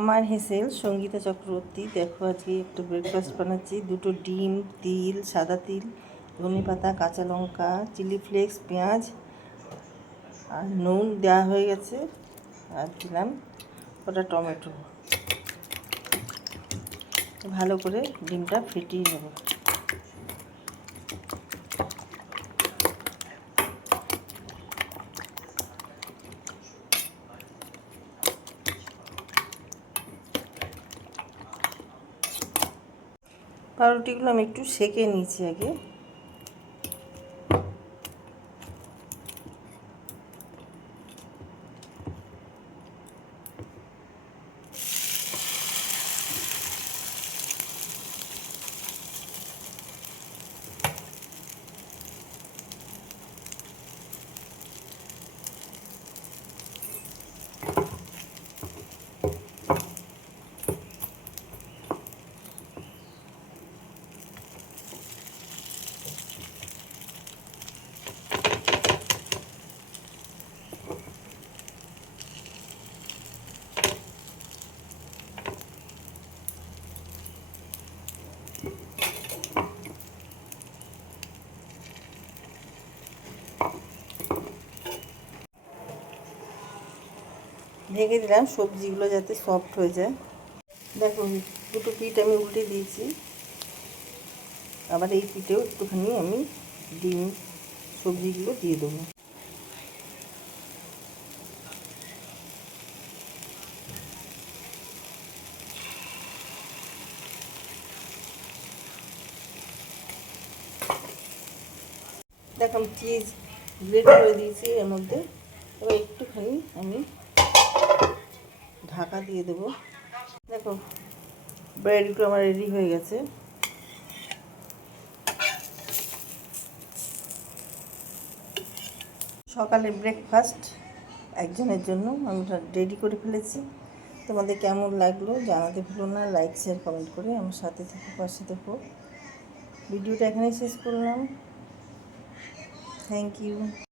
আমার হেসেল সঙ্গীতা চক্রবর্তী। দেখো আজকে একটা ব্রেকফাস্ট বানাচ্ছি। দুটো ডিম, তিল, সাদা তিল, ধনেপাতা, কাঁচা লঙ্কা, চিলি ফ্লেক্স, পেঁয়াজ আর নুন দেওয়া হয়ে গেছে, আর দিলাম ওটা টমেটো। ভালো করে ডিমটা ফেটিয়ে নেব। পাউরুটিগুলো আমি একটু সেঁকে নিয়েছি আগে। ঢেকে দিলাম সবজিগুলো যাতে সফট হয়ে যায়। দেখো দুটো পিঠ আমি উল্টে দিয়েছি, আবার এই পিঠেও একটুখানি আমি ডিম সবজিগুলো দিয়ে দেবো। দেখো আমি চিজ গ্রেট করে দিয়েছি এর মধ্যে। এবার একটুখানি আমি ঢাকা দিয়ে দেবো। দেখো ব্রেডগুলো আমার রেডি হয়ে গেছে। সকালে ব্রেকফাস্ট একজনের জন্য আমি রেডি করে ফেলেছি। তোমাদের কেমন লাগলো জানাতে ভুলো না। লাইক, শেয়ার, কমেন্ট করে আমার সাথে থেকো, পাশে থেকো। ভিডিওটা এখানেই শেষ করলাম। Thank you.